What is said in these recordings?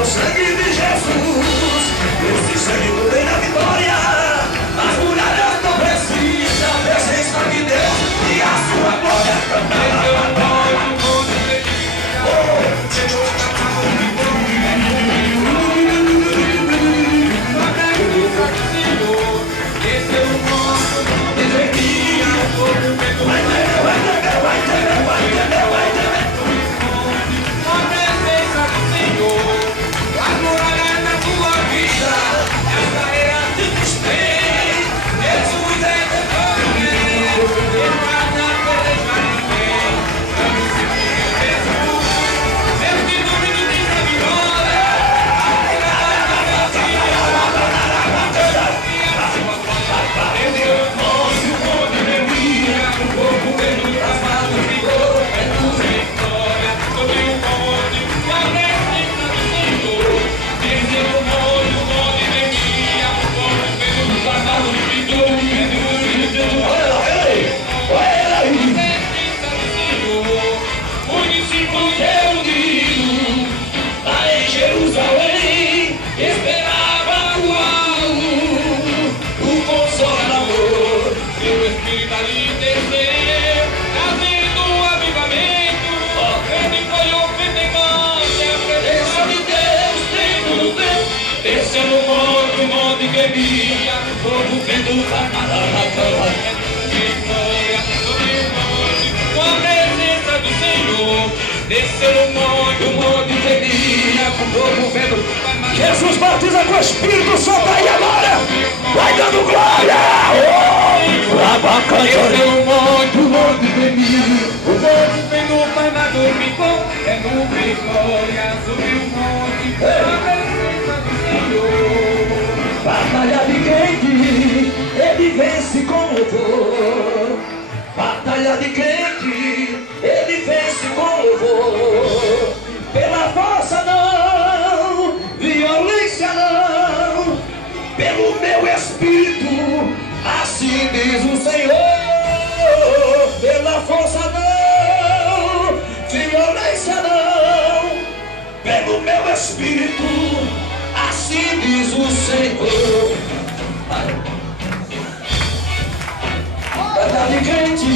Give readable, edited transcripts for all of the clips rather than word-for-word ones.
o sangue de Jesus. Esse sangue não tem na vitória. As muralhas não precisam. A presença de Deus e a sua glória. Fogo vendo com a presença do Senhor, desceu um monte de alegria, com o fogo vendo. Jesus batiza com o Espírito Santo aí agora, vai dando glória. Desceu um monte de alegria, o fogo vendo Pai Magnificou, é no vitória, subiu um monte, com a presença do Senhor. Batalha de crente, ele vence com louvor. Batalha de crente, ele vence com louvor. Pela força não, violência não, pelo meu espírito, assim diz o Senhor. Pela força não, violência não, pelo meu espírito, assim diz o Senhor. Batalha de crente,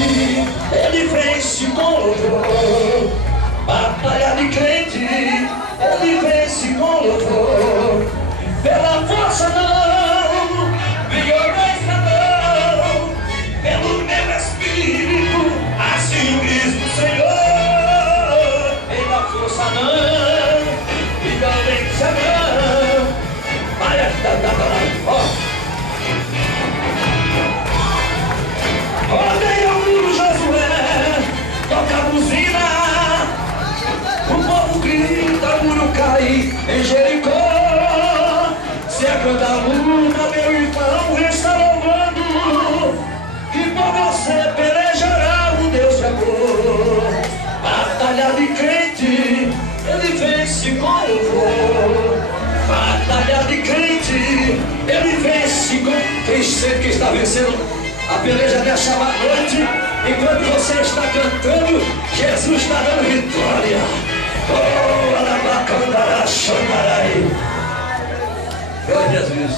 ele vence com louvor. Batalha de crente, ele vence com louvor. Pela força não, violência não, pelo meu espírito, assim diz o Senhor. Pela força não, violência não. Rodeia o muro Josué, toca a buzina, o povo grita, o muro cai em Jericó. Se agrada a luta, meu irmão, está louvando, que por você pelejará o Deus de amor. Batalha de crente, ele vence com louvor. Batalha de crente, ele vence com... Quem sente que está vencendo a peleja dessa noite, enquanto você está cantando, Jesus está dando vitória. Oh, alabacandará, xandarai. Glória a Jesus.